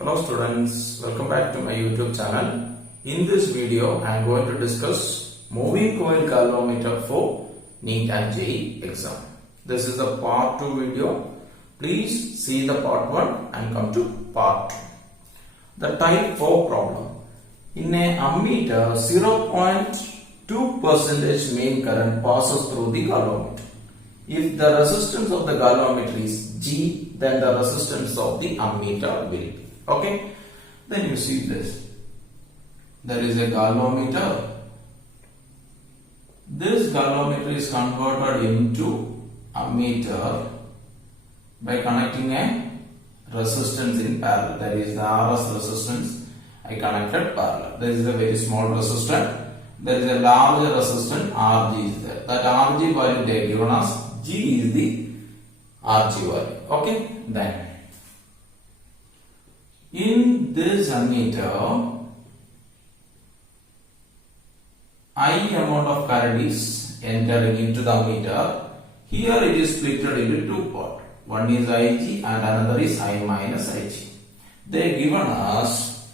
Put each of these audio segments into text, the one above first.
Hello students, welcome back to my YouTube channel. In this video, I am going to discuss moving coil galvanometer for NEET and JEE exam. This is the part 2 video. Please see the part 1 and come to part 2. The type 4 problem. In a ammeter, 0.2% main current passes through the galvanometer. If the resistance of the galvanometer is G, then the resistance of the ammeter will be. Okay, then you see this. There is a galvanometer. This galvanometer is converted into ammeter by connecting a resistance in parallel. That is the RS resistance I connected parallel. There is a very small resistor. There is a larger resistance RG is there. That RG value they given us. G is the RG value. Okay, then in this ammeter, I amount of current is entering into the ammeter. Here it is split into two parts. One is Ig and another is I minus Ig. They given us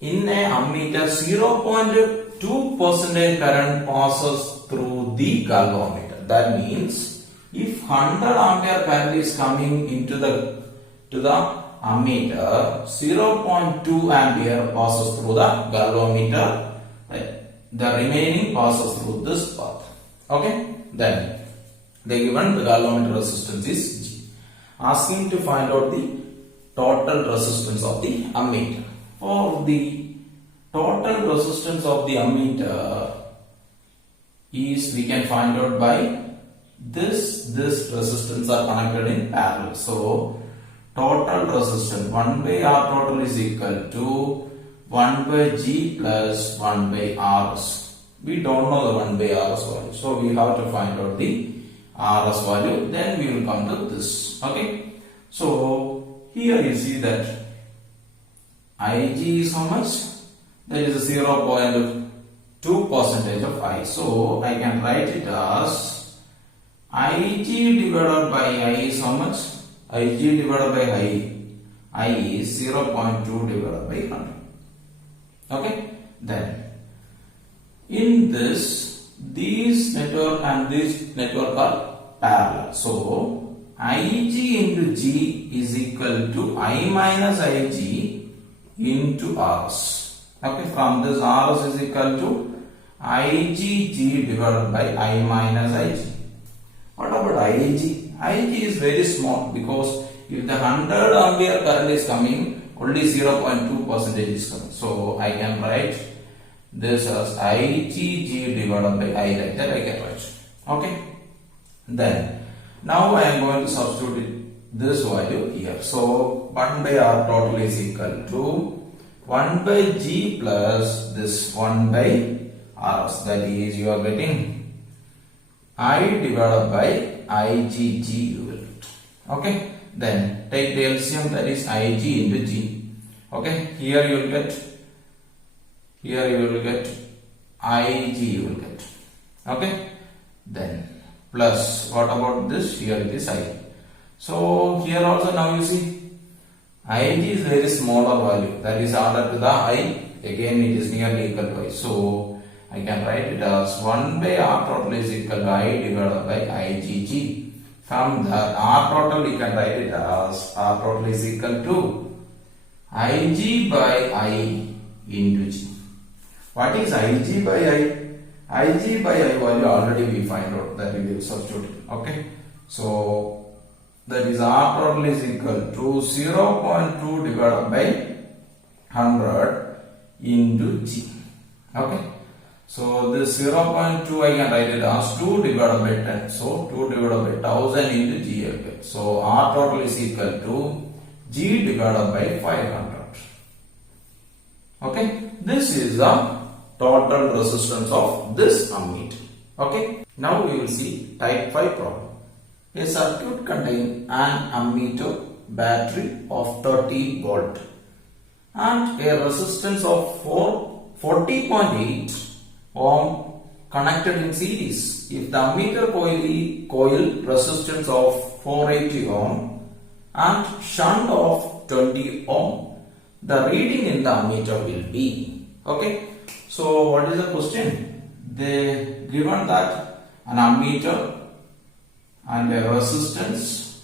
in a ammeter 0.2% current passes through the galvanometer. That means if 100 ampere current is coming into the ammeter, 0.2 ampere passes through the galvanometer. The remaining passes through this path. Okay, then they given the galvanometer resistance is G. Asking to find out the total resistance of the ammeter. For the total resistance of the ammeter is we can find out by this resistance are connected in parallel. So total resistance 1 by R total is equal to 1 by G plus 1 by RS. We don't know the 1 by RS value. So we have to find out the RS value. Then we will come to this. Okay. So here you see that Ig is how much? That is 0.2% of I. So I can write it as Ig divided by I is how much? Ig divided by I is 0.2 divided by 100. Okay, then in this, these network and this network are parallel. So Ig into G is equal to I minus Ig into Rs. Okay, from this Rs is equal to Ig divided by I minus Ig. What about Ig? Ig is very small because if the 100 ampere current is coming, only 0.2% is coming. So I can write this as Ig divided by I, like that I can write. Okay. Then now I am going to substitute this value here. So 1 by R total is equal to 1 by G plus this 1 by Rs. That is you are getting I divided by IgG you will get. Okay. Then take the LCM, that is Ig into G. Okay. Here you will get Ig you will get. Okay. Then plus what about this? Here it is I. So here also now you see Ig is very smaller value, that is added to the I. Again it is nearly equal to I. So I can write it as 1 by R total is equal to I divided by IgG. From the R total you can write it as R total is equal to Ig by I into G. What is Ig by I? Ig by I value already we find out, that we will substitute it. Okay. So that is R total is equal to 0.2 divided by 100 into G. Okay. So this 0.2 I can write it as 2 divided by 10. So 2 divided by 1000 into G. Okay. So R total is equal to G divided by 500. Okay. This is the total resistance of this ammeter. Okay. Now we will see type 5 problem. A circuit contains an ammeter battery of 30 volt and a resistance of 40.8 ohm connected in series. If the ammeter coil resistance of 480 ohm and shunt of 20 ohm, the reading in the ammeter will be. Okay. So what is the question? They given that an ammeter and a resistance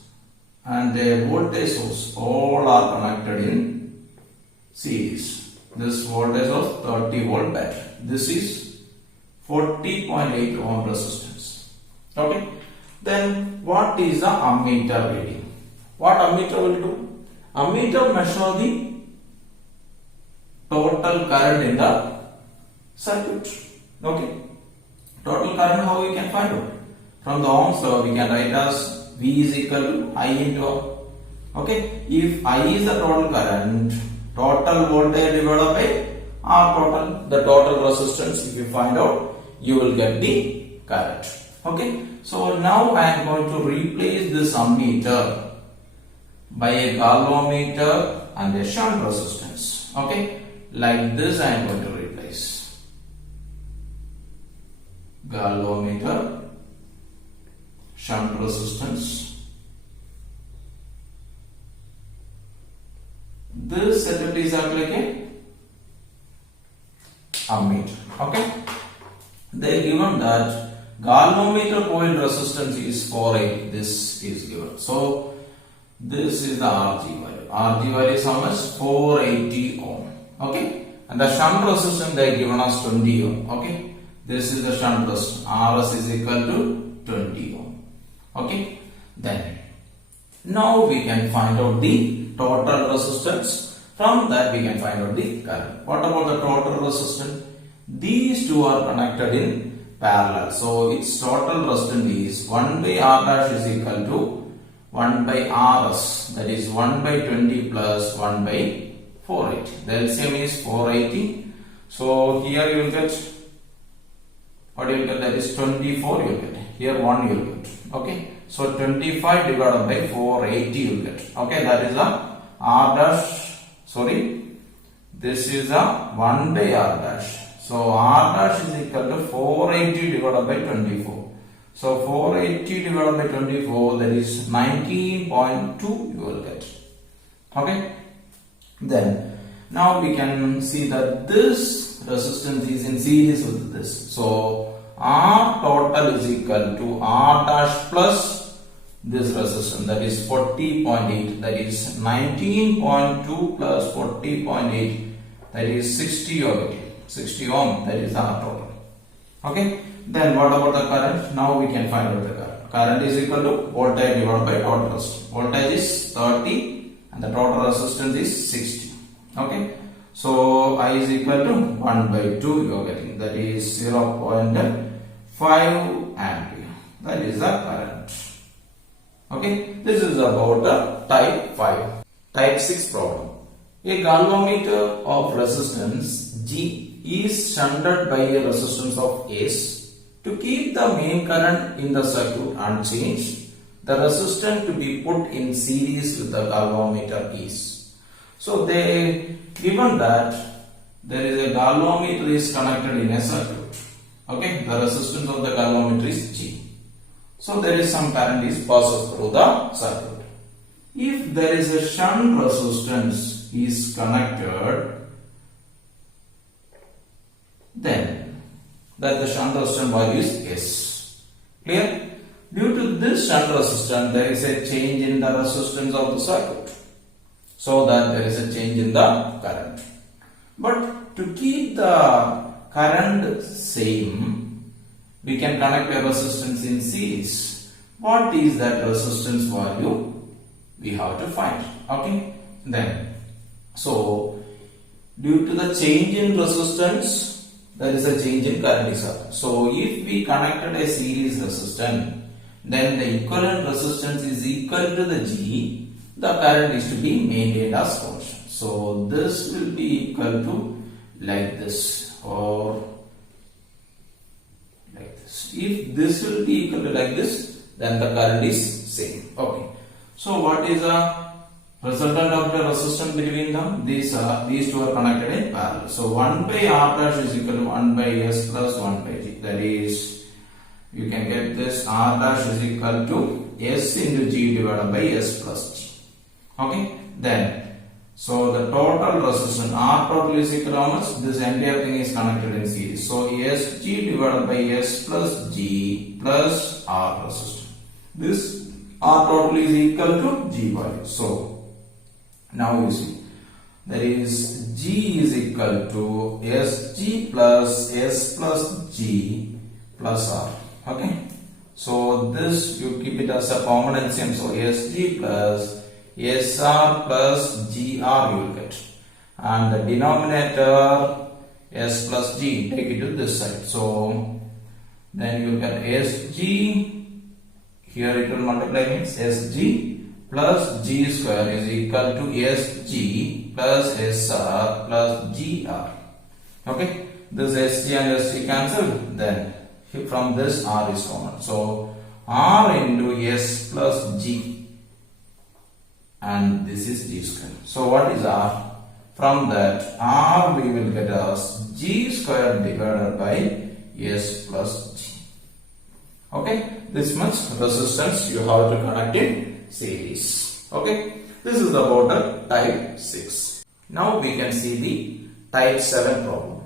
and a voltage source all are connected in series. This voltage source 30 volt battery. This is 40.8 ohm resistance. Okay. Then what is the ammeter reading? What ammeter will do? Ammeter measure the total current in the circuit. Okay. Total current, how we can find out? From the Ohm's law we can write as V is equal to I into R. Okay. If I is the total current, total voltage divided by R total, the total resistance, if you find out, you will get the current. Okay. So now I am going to replace this ammeter by a galvanometer and a shunt resistance. Okay. Like this I am going to replace. Galvanometer, shunt resistance. This setup is like a ammeter. Okay. They given that galvanometer coil resistance is 480. This is given. So this is the Rg value. Rg value is how much? 480 ohm. Okay. And the shunt resistance they given us 20 ohm. Okay. This is the shunt resistance. Rs is equal to 20 ohm. Okay. Then now we can find out the total resistance. From that we can find out the current. What about the total resistance? These two are connected in parallel. So its total resistance is 1 by R dash is equal to 1 by Rs. That is 1 by 20 plus 1 by 480. The LCM is 480. So here you will get, what you will get, that is 24 you will get. Here 1 you will get. Okay. So 25 divided by 480 you will get. Okay. That is a R dash. Sorry. This is a 1 by R dash. So R dash is equal to 480 divided by 24. So 480 divided by 24, that is 19.2 you will get. Okay. Then now we can see that this resistance is in series with this. So R total is equal to R dash plus this resistance, that is 40.8, that is 19.2 plus 40.8, that is 60 ohm. 60 ohm, that is R total. Okay. Then what about the current? Now we can find out the current. Current is equal to voltage divided by total resistance. Voltage is 30 and the total resistance is 60. Okay. So I is equal to 1 by 2 you are getting. That is 0.5 ampere. That is the current. Okay. This is about the type 5. Type 6 problem. A galvanometer of resistance G is shunted by a resistance of S. To keep the main current in the circuit unchanged, the resistance to be put in series with the galvanometer is. So they given that there is a galvanometer is connected in a circuit. Okay, the resistance of the galvanometer is G. So there is some current is passes through the circuit. If there is a shunt resistance is connected, then that the shunt resistance value is S. Clear? Due to this shunt resistance, there is a change in the resistance of the circuit. So that there is a change in the current. But to keep the current same, we can connect a resistance in series. What is that resistance value? We have to find. Okay? Then, so due to the change in resistance, there is a change in current is up. So if we connected a series resistance, then the equivalent resistance is equal to the G. The current is to be maintained as constant. So this will be equal to like this or like this. If this will be equal to like this, then the current is same. Okay. So what is the resultant of the resistance between them? These two are connected in parallel. So 1 by R dash is equal to 1 by S plus 1 by G. That is, you can get this R dash is equal to S into G divided by S plus G. Okay. Then So the total resistance R total is equal to how much? This entire thing is connected in series. So SG divided by S plus G plus R resistance. This R total is equal to G value. So now you see, that is G is equal to SG plus S plus G plus R. Okay. So this you keep it as a common LCM. So SG plus SR plus GR you will get. And the denominator S plus G, take it to this side. So then you will get SG, here it will multiply means SG plus G square is equal to SG plus SR plus GR. Okay, this SG and SG cancel, then from this R is common. So R into S plus G, and this is G square. So what is R? From that R we will get as G square divided by S plus G. Okay, this much resistance you have to connect in series. Okay, this is about the type 6. Now we can see the type 7 problem.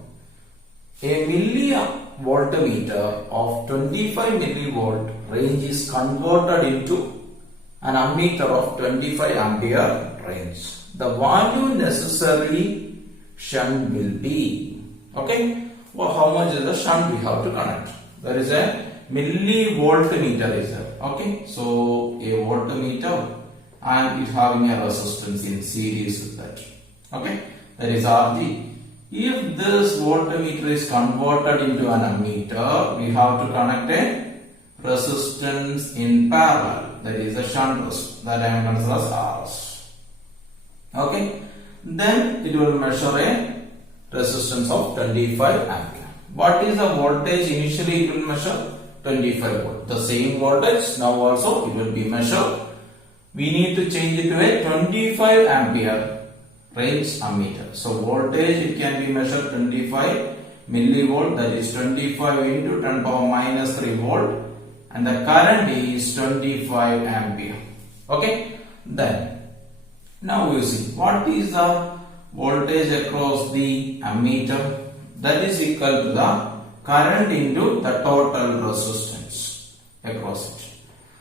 A millivoltmeter of 25 millivolt range is converted into an ammeter of 25 ampere range. The value necessary shunt will be, okay, well, how much is the shunt we have to connect? There is a millivoltmeter is there. Okay, so a voltmeter and it having a resistance in series with that. Okay, that is Rg. If this voltmeter is converted into an ammeter, we have to connect a resistance in parallel, that is a shunt resistance, that I am considered as Rs. Okay, then it will measure a resistance of 25 ampere. What is the voltage initially it will measure? 25 volt. The same voltage now also it will be measured. We need to change it to a 25 ampere range ammeter. So voltage it can be measured 25 millivolt, that is 25 into 10 power minus 3 volt, and the current is 25 ampere. Okay, then now you see what is the voltage across the ammeter, that is equal to the current into the total resistance across it.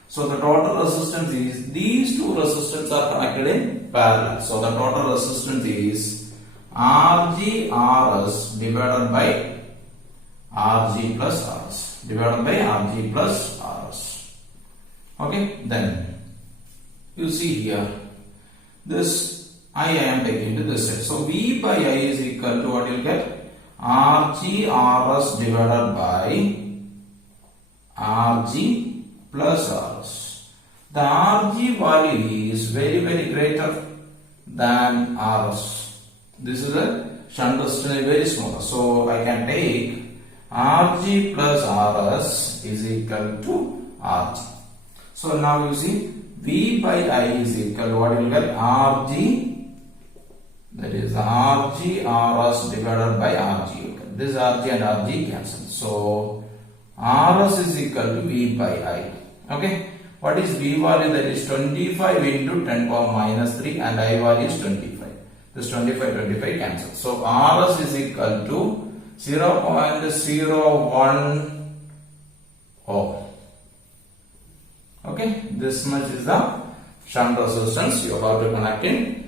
So the total resistance is, these two resistors are connected in parallel. So the total resistance is Rg Rs divided by Rg plus Rs divided by Rg plus Rs. Okay, then you see here this I am taking to this side. So V by I is equal to what you will get? Rg Rs divided by Rg plus Rs. The Rg value is very greater than Rs. This is a shunt resistance very small. So I can take Rg plus Rs is equal to Rg. So now you see V by I is equal to what you will get? Rg, that is Rg Rs divided by Rg. This Rg and Rg cancel. So Rs is equal to V by I. Okay, what is V value? That is 25 into 10 power minus 3 and I value is 25. This 25 cancels. So Rs is equal to 0.01 ohm. Okay, this much is the shunt resistance you have to connect in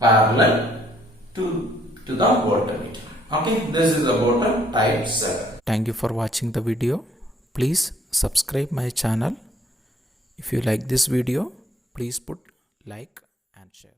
parallel to the voltmeter. Okay, this is about the type 7. Thank you for watching the video. Please subscribe my channel. If you like this video, please put like and share.